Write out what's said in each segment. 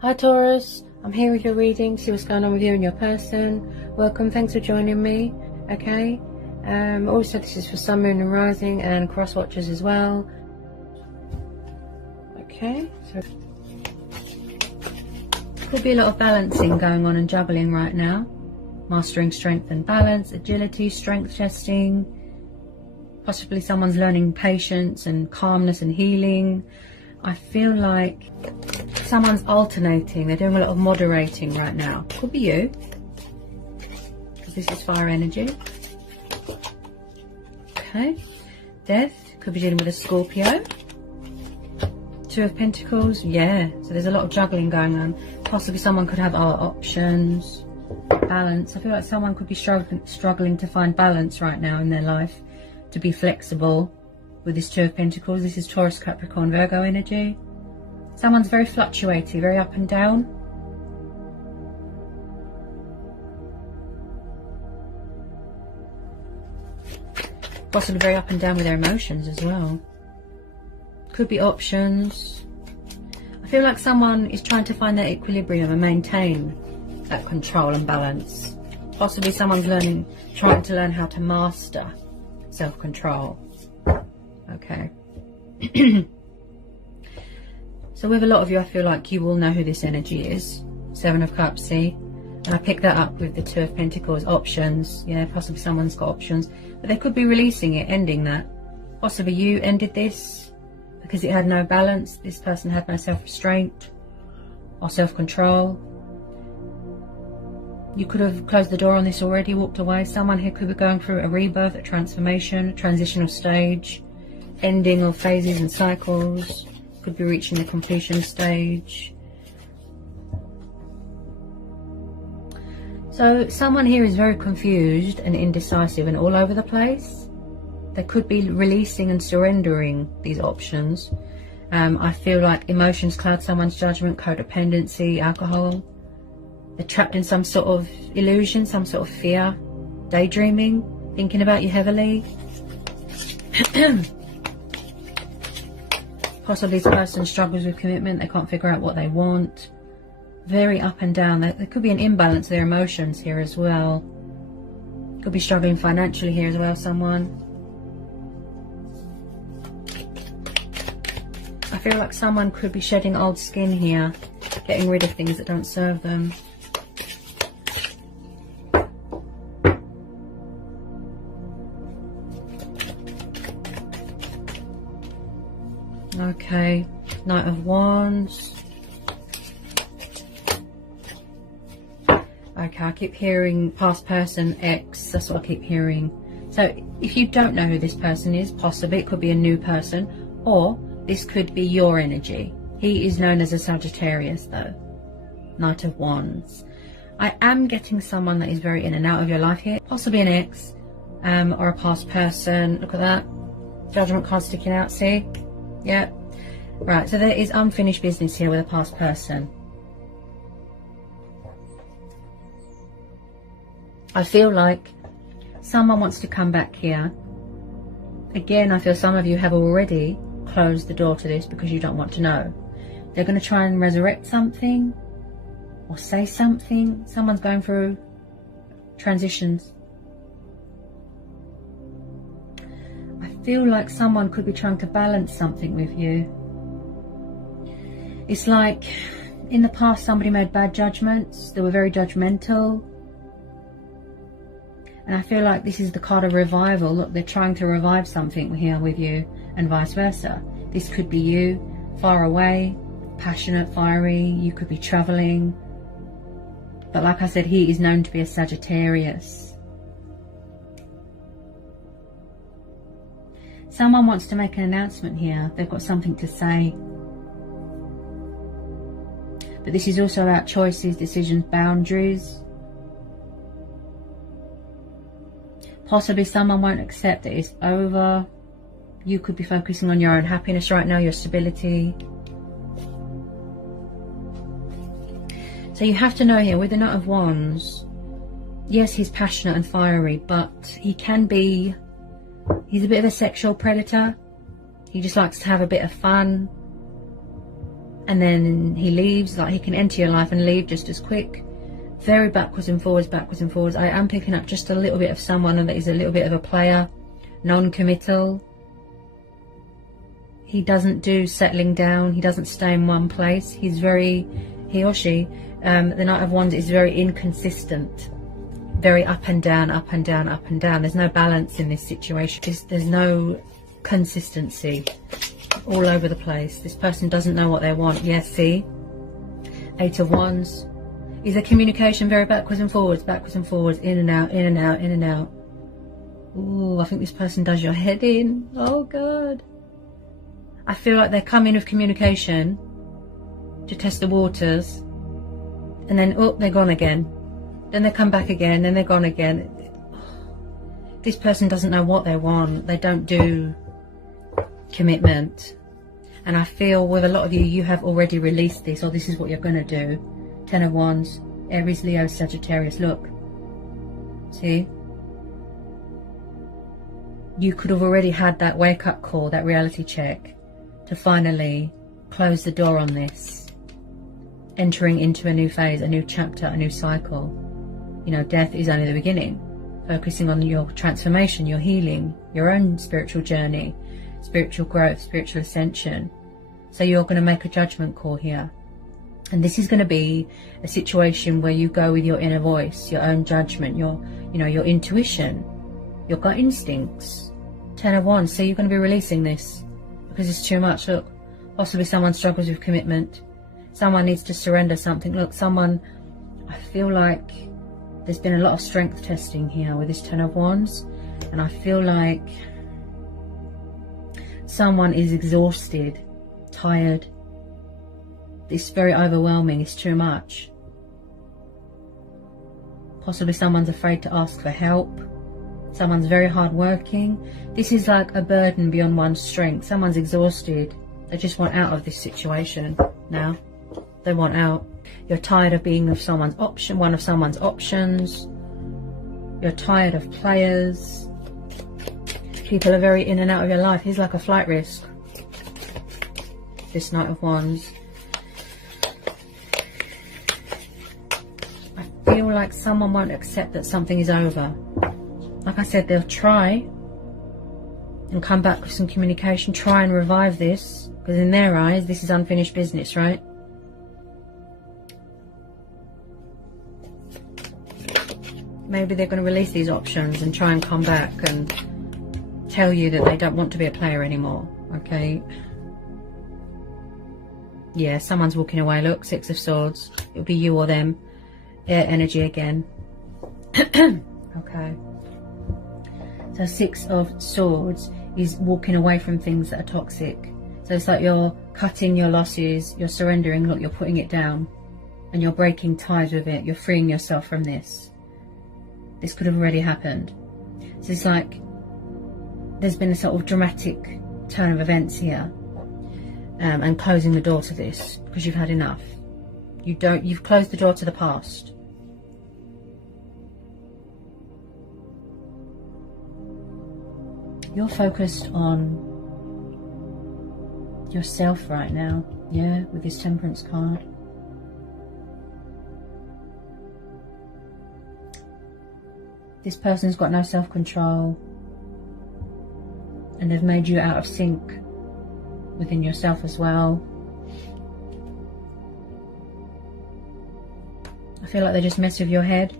Hi Taurus, I'm here with your reading, see what's going on with you and your person. Welcome, thanks for joining me. Okay, also this is for Sun, Moon and Rising and cross watchers as well. Okay, so could be a lot of balancing going on and juggling right now. Mastering strength and balance, agility, strength testing. Possibly someone's learning patience and calmness and healing. I feel like someone's alternating. They're doing a lot of moderating right now. Could be you, because this is fire energy. Okay. Death. Could be dealing with a Scorpio. Two of Pentacles. Yeah. So there's a lot of juggling going on. Possibly someone could have other options. Balance. I feel like someone could be struggling to find balance right now in their life. To be flexible. With this Two of Pentacles, this is Taurus, Capricorn, Virgo energy. Someone's very fluctuating, very up and down. Possibly very up and down with their emotions as well. Could be options. I feel like someone is trying to find their equilibrium and maintain that control and balance. Possibly someone's trying to learn how to master self-control. Okay. So with a lot of you, I feel like you will know who this energy is. Seven of Cups, see? And I picked that up with the Two of Pentacles, options. Yeah, possibly someone's got options. But they could be releasing it, ending that. Possibly you ended this because it had no balance. This person had no self-restraint or self-control. You could have closed the door on this already, walked away. Someone here could be going through a rebirth, a transformation, a transitional stage. Ending of phases and cycles. Could be reaching the completion stage. So someone here is very confused and indecisive and all over the place. They could be releasing and surrendering these options. I feel like emotions cloud someone's judgment, codependency, alcohol. They're trapped in some sort of illusion, some sort of fear, daydreaming, thinking about you heavily. Possibly this person struggles with commitment. They can't figure out what they want. Very up and down. There could be an imbalance of their emotions here as well. Could be struggling financially here as well, someone. I feel like someone could be shedding old skin here. Getting rid of things that don't serve them. Okay, Knight of Wands. Okay, I keep hearing past person, ex, that's what I keep hearing. So if you don't know who this person is, possibly it could be a new person, or this could be your energy. He is known as a Sagittarius though. Knight of Wands. I am getting someone that is very in and out of your life here. Possibly an ex, or a past person. Look at that. Judgment card sticking out, see? Yeah. Right, so there is unfinished business here with a past person. I feel like someone wants to come back here. Again, I feel some of you have already closed the door to this because you don't want to know. They're going to try and resurrect something or say something. Someone's going through transitions. I feel like someone could be trying to balance something with you. It's like in the past somebody made bad judgments. They were very judgmental. And I feel like this is the card of revival. Look, they're trying to revive something here with you and vice versa. This could be you, far away, passionate, fiery. You could be traveling. But like I said, he is known to be a Sagittarius. Someone wants to make an announcement here. They've got something to say. But this is also about choices, decisions, boundaries. Possibly someone won't accept that it's over. You could be focusing on your own happiness right now, your stability. So you have to know here, with the Knight of Wands, yes, he's passionate and fiery, but he can be, he's a bit of a sexual predator. He just likes to have a bit of fun. and then he leaves. Like, he can enter your life and leave just as quick. Very backwards and forwards, backwards and forwards. I am picking up just a little bit of someone that is a little bit of a player, non-committal. He doesn't do settling down. He doesn't stay in one place. He's very, he or she, the Knight of Wands is very inconsistent. Very up and down, up and down, up and down. There's no balance in this situation. There's no consistency. All over the place. This person doesn't know what they want. Yes, see? 8 of Wands. Is a communication very backwards and forwards, in and out, in and out, in and out. Ooh, I think this person does your head in. Oh, God. I feel like they're coming with communication to test the waters. And then, oh, they're gone again. Then they come back again, then they're gone again. This person doesn't know what they want. They don't do commitment. And I feel with a lot of you, you have already released this, or this is what you're going to do. 10 of Wands, Aries, Leo, Sagittarius. Look, see, you could have already had that wake-up call, that reality check, to finally close the door on this, entering into a new phase, a new chapter, a new cycle. You know, death is only the beginning. Focusing on your transformation, your healing, your own spiritual journey, spiritual growth, spiritual ascension. So you're going to make a judgment call here. And this is going to be a situation where you go with your inner voice, your own judgment, your intuition, your gut instincts. 10 of Wands. So you're going to be releasing this because it's too much. Look, possibly someone struggles with commitment. Someone needs to surrender something. Look, someone, I feel like there's been a lot of strength testing here with this 10 of Wands. And I feel like someone is exhausted, tired. It's very overwhelming. It's too much. Possibly someone's afraid to ask for help. Someone's very hardworking. This is like a burden beyond one's strength. Someone's exhausted. They just want out of this situation now. They want out. You're tired of being with someone's option, one of someone's options. You're tired of players. People are very in and out of your life. He's like a flight risk. This Knight of Wands. I feel like someone won't accept that something is over. Like I said, they'll try and come back with some communication, try and revive this, because in their eyes, this is unfinished business, right? Maybe they're going to release these options and try and come back and tell you that they don't want to be a player anymore, okay? Yeah, someone's walking away. Look, 6 of Swords. It'll be you or them. Air energy again. Okay. So 6 of Swords is walking away from things that are toxic. So it's like you're cutting your losses, you're surrendering, look, you're putting it down. And you're breaking ties with it. You're freeing yourself from this. This could have already happened. So it's like there's been a sort of dramatic turn of events here. And closing the door to this because you've had enough. You've closed the door to the past. You're focused on yourself right now, yeah, with this Temperance card. This person's got no self-control and they've made you out of sync within yourself as well. I feel like they just mess with your head.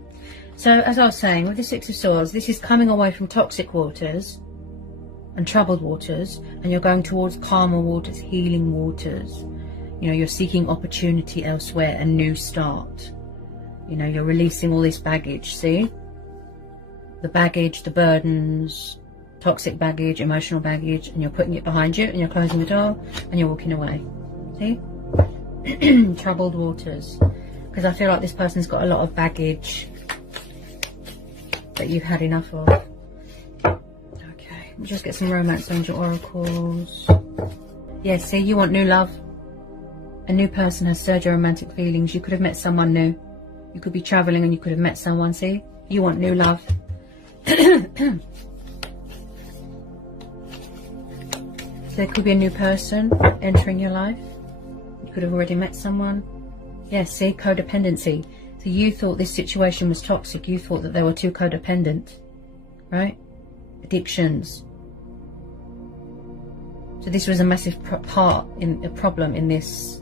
So as I was saying, with the 6 of Swords, this is coming away from toxic waters and troubled waters, and you're going towards calmer waters, healing waters. You know, you're seeking opportunity elsewhere, a new start. You know, you're releasing all this baggage, see? The baggage, the burdens, toxic baggage, emotional baggage, and you're putting it behind you, and you're closing the door, and you're walking away. See? Troubled waters. Because I feel like this person's got a lot of baggage that you've had enough of. Okay, we'll just get some romance angel oracles. Yes, see, you want new love. A new person has stirred your romantic feelings. You could have met someone new. You could be travelling and you could have met someone, see? You want new love. There could be a new person entering your life. You could have already met someone. Yes, see, codependency. So you thought this situation was toxic. You thought that they were too codependent, right? Addictions. So this was a massive problem in this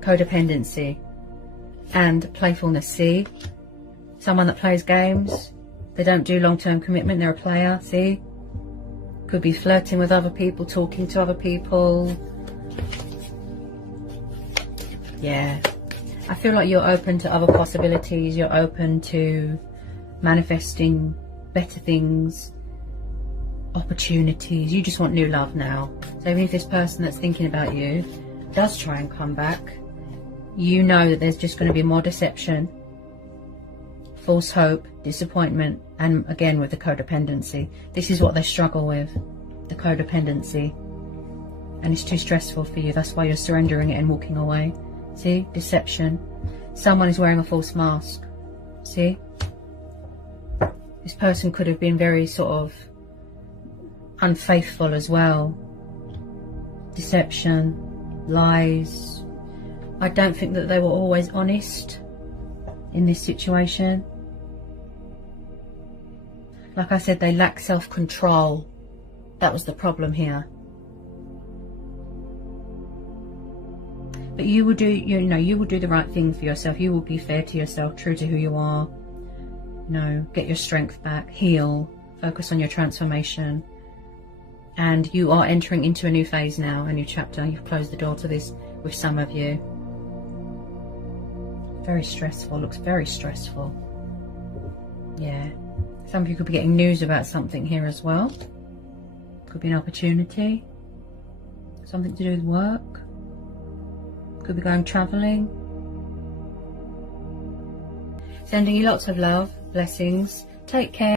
codependency. And playfulness, see? Someone that plays games. They don't do long-term commitment. They're a player, see? Could be flirting with other people, talking to other people. Yeah. I feel like you're open to other possibilities. You're open to manifesting better things, opportunities. You just want new love now. So even if this person that's thinking about you does try and come back, you know that there's just going to be more deception, false hope, disappointment, and again with the codependency. This is what they struggle with, the codependency. And it's too stressful for you. That's why you're surrendering it and walking away. See? Deception. Someone is wearing a false mask. See? This person could have been very sort of unfaithful as well. Deception, lies. I don't think that they were always honest in this situation. Like I said, they lack self-control. That was the problem here. But you will do, you will do the right thing for yourself. You will be fair to yourself, true to who you are. Get your strength back, heal, focus on your transformation. And you are entering into a new phase now, a new chapter. You've closed the door to this with some of you. Very stressful, looks very stressful. Yeah. Some of you could be getting news about something here as well. Could be an opportunity. Something to do with work. Could be going travelling. Sending you lots of love, blessings. Take care.